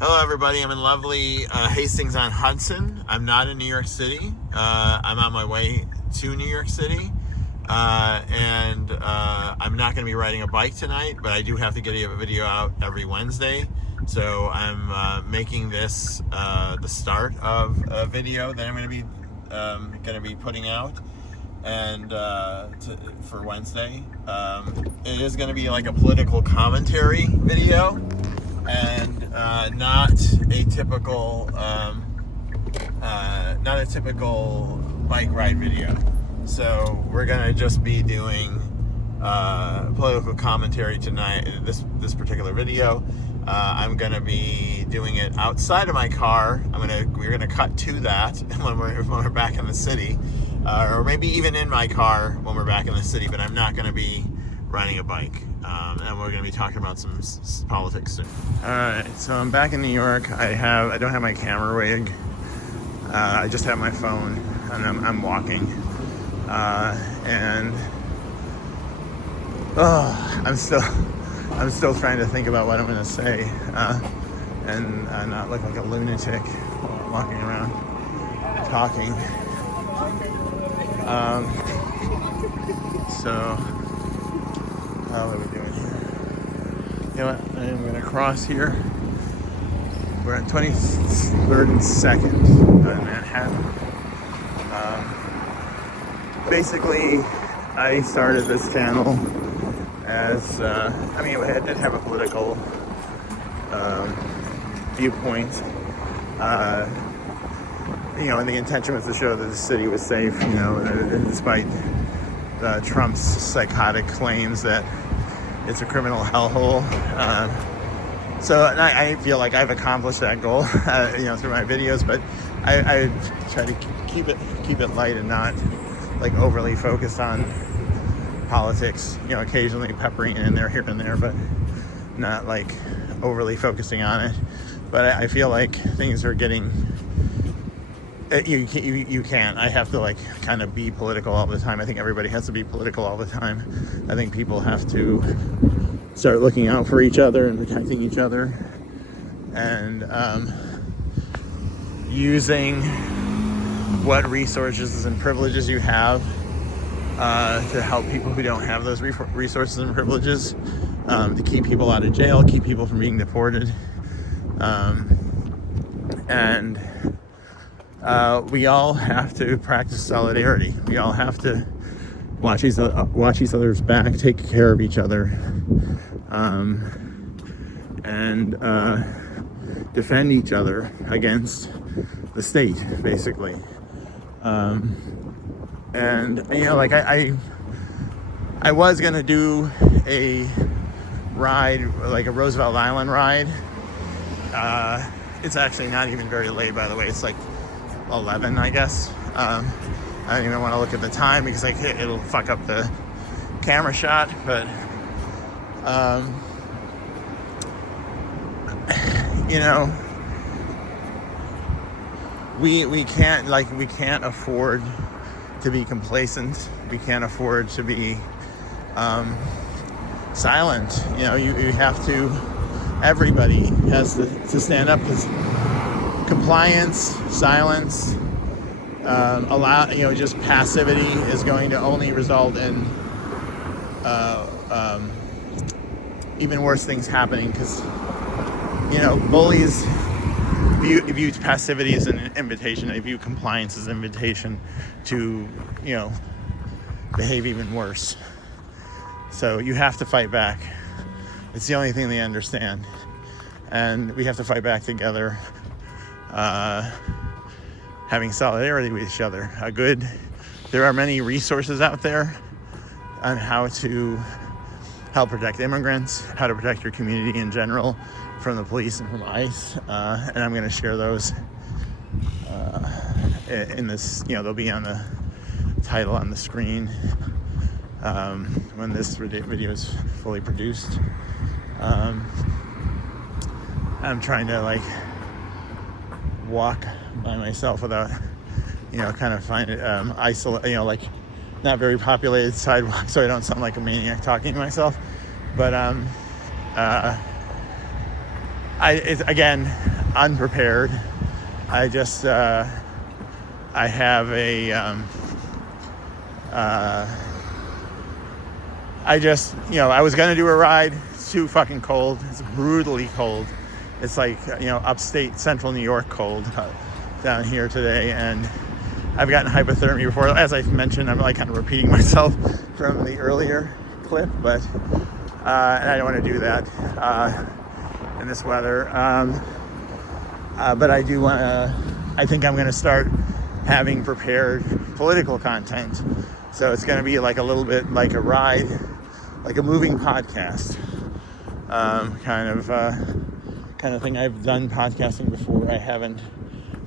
Hello, everybody. I'm in lovely Hastings-On-Hudson. I'm not in New York City. I'm on my way to New York City. And I'm not going to be riding a bike tonight, but I do have to get a video out every Wednesday. So I'm making this the start of a video that I'm going to be putting out, and for Wednesday. It is going to be like a political commentary video, and not a typical bike ride video. So we're gonna just be doing political commentary tonight. This particular video, I'm gonna be doing it outside of my car. We're gonna cut to that when we're back in the city, or maybe even in my car when we're back in the city. But I'm not gonna be riding a bike. And we're going to be talking about some politics soon. Alright, so I'm back in New York. I don't have my camera rig. I just have my phone, and I'm walking. I'm still trying to think about what I'm going to say, and not look like a lunatic while I'm walking around talking. How are we doing here? You know what? I'm going to cross here. We're at 23rd and 2nd in Manhattan. Basically, I started this channel as, it did have a political viewpoint. And the intention was to show that the city was safe, despite Trump's psychotic claims that it's a criminal hellhole. So I feel like I've accomplished that goal, through my videos. But I try to keep it light and not like overly focused on politics. Occasionally peppering it in there here and there, but not like overly focusing on it. But I feel like things are getting. You can't. I have to kind of be political all the time. I think everybody has to be political all the time. I think people have to start looking out for each other and protecting each other, and using what resources and privileges you have to help people who don't have those resources and privileges, to keep people out of jail, keep people from being deported, and we all have to practice solidarity. We all have to watch each other's back, take care of each other, and defend each other against the state, basically. I was gonna do a ride, like a Roosevelt Island ride. It's actually not even very late, by the way. It's like 11, I guess. I don't even want to look at the time because it'll fuck up the camera shot. But we can't afford to be complacent. We can't afford to be silent. You have to. Everybody has to stand up, because compliance, silence, just passivity is going to only result in even worse things happening. Because bullies view passivity as an invitation. They view compliance as an invitation to behave even worse. So you have to fight back. It's the only thing they understand, and we have to fight back together. Having solidarity with each other. There are many resources out there on how to help protect immigrants, how to protect your community in general from the police and from ICE, and I'm going to share those in this. They'll be on the title on the screen when this video is fully produced. I'm trying to walk by myself without, kind of find it isolate, not very populated sidewalk, so I don't sound like a maniac talking to myself. But It's, again, unprepared. I just, I have a, I just, I was going to do a ride. It's too fucking cold. It's brutally cold. It's like, upstate central New York cold down here today. And I've gotten hypothermia before. As I mentioned, I'm like kind of repeating myself from the earlier clip, but, and I don't want to do that in this weather. But I do want to, I think I'm going to start having prepared political content. So it's going to be like a little bit like a ride, like a moving podcast, kind of thing. I've done podcasting before. I haven't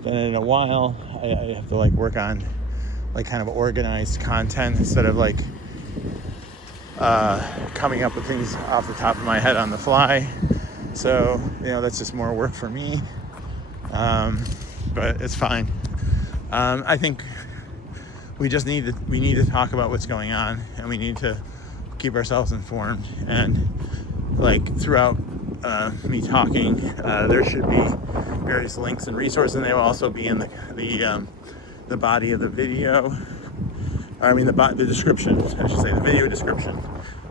done it in a while. I have to like work on like kind of organized content instead of like coming up with things off the top of my head on the fly. So, that's just more work for me. But it's fine. I think we need to talk about what's going on, and we need to keep ourselves informed. And like throughout me talking, there should be various links and resources, and they will also be in the body of the video. Or I mean the description. I should say the video description.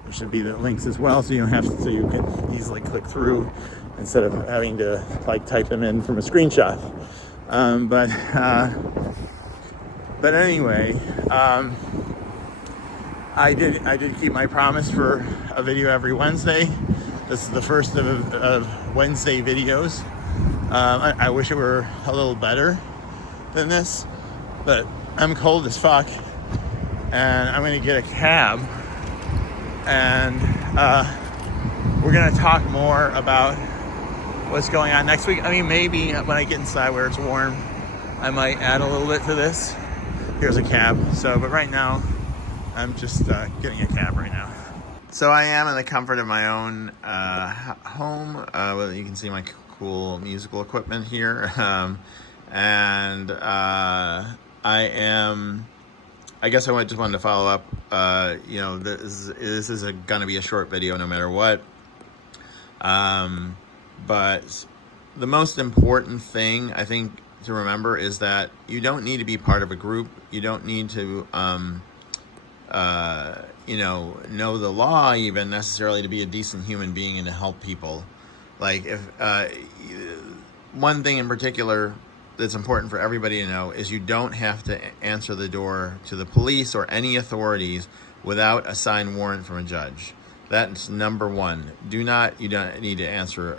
There should be the links as well, so you can easily click through instead of having to like type them in from a screenshot. But anyway, I did keep my promise for a video every Wednesday. This is the first of Wednesday videos. I wish it were a little better than this, but I'm cold as fuck, and I'm gonna get a cab, and we're gonna talk more about what's going on next week. I mean, maybe when I get inside where it's warm, I might add a little bit to this. Here's a cab. But right now, I'm just getting a cab right now. So I am in the comfort of my own home. You can see my cool musical equipment here. And I guess I just wanted to follow up. This is going to be a short video no matter what. But the most important thing, I think, to remember is that you don't need to be part of a group. You don't need to, know the law even necessarily to be a decent human being and to help people. Like if one thing in particular that's important for everybody to know is you don't have to answer the door to the police or any authorities without a signed warrant from a judge. That's number one. You don't need to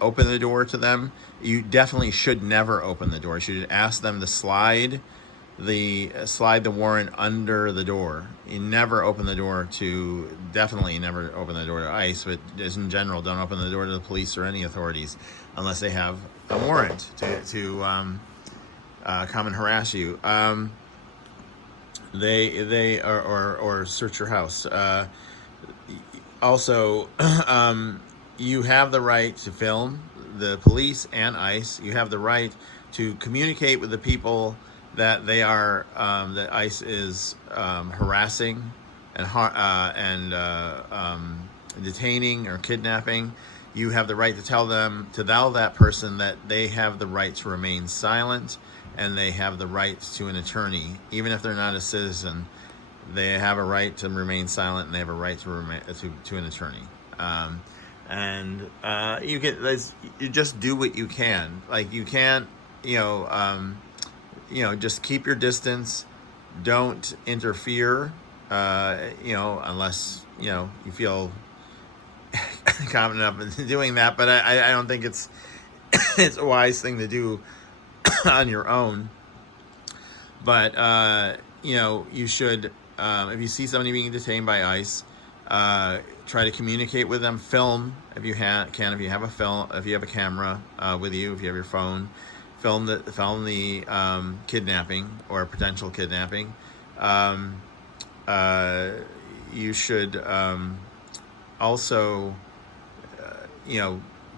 open the door to them. You definitely should never open the door. You should ask them to slide the warrant under the door. You never open the door definitely never open the door to ICE, but just in general, don't open the door to the police or any authorities unless they have a warrant to come and harass you. They or search your house. Also, you have the right to film the police and ICE. You have the right to communicate with the people that they are that ICE is harassing and detaining or kidnapping. You have the right to tell that person that they have the right to remain silent, and they have the right to an attorney, even if they're not a citizen. They have a right to remain silent, and they have a right to an attorney. You just do what you can. Like you can't, just keep your distance. Don't interfere, unless you feel confident enough in doing that. But I don't think it's a wise thing to do on your own. But you should. If you see somebody being detained by ICE, try to communicate with them. Film if you have a camera with you, if you have your phone, film the kidnapping or potential kidnapping. You should also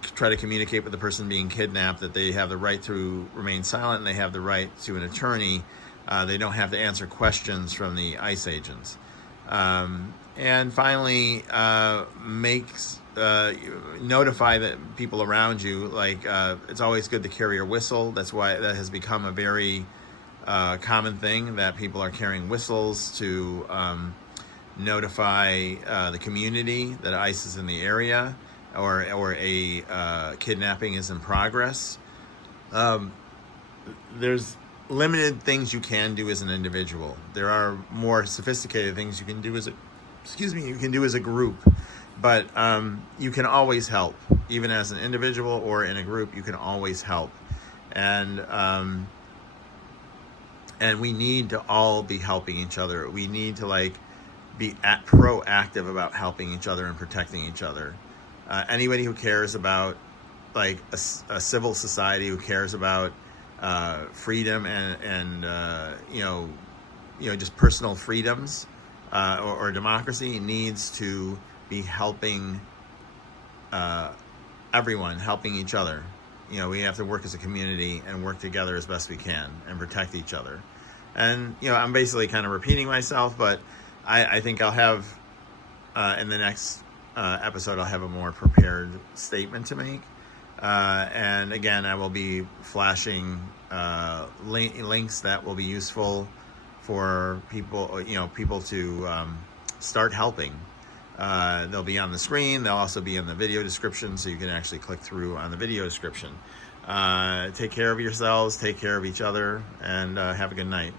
try to communicate with the person being kidnapped that they have the right to remain silent and they have the right to an attorney. They don't have to answer questions from the ICE agents. And finally, make notify the people around you. Like it's always good to carry a whistle. That's why that has become a very common thing, that people are carrying whistles to notify the community that ICE is in the area, or a kidnapping is in progress. There's limited things you can do as an individual. There are more sophisticated things you can do as a group, but you can always help, even as an individual or in a group. You can always help, and we need to all be helping each other. We need to be proactive about helping each other and protecting each other. Anybody who cares about a civil society, who cares about freedom and just personal freedoms or democracy, needs to be helping everyone, helping each other. We have to work as a community and work together as best we can and protect each other. And I'm basically kind of repeating myself, but I think I'll have in the next episode, I'll have a more prepared statement to make. And again, I will be flashing links that will be useful for people, people to start helping. They'll be on the screen. They'll also be in the video description, so you can actually click through on the video description. Take care of yourselves, take care of each other, and have a good night.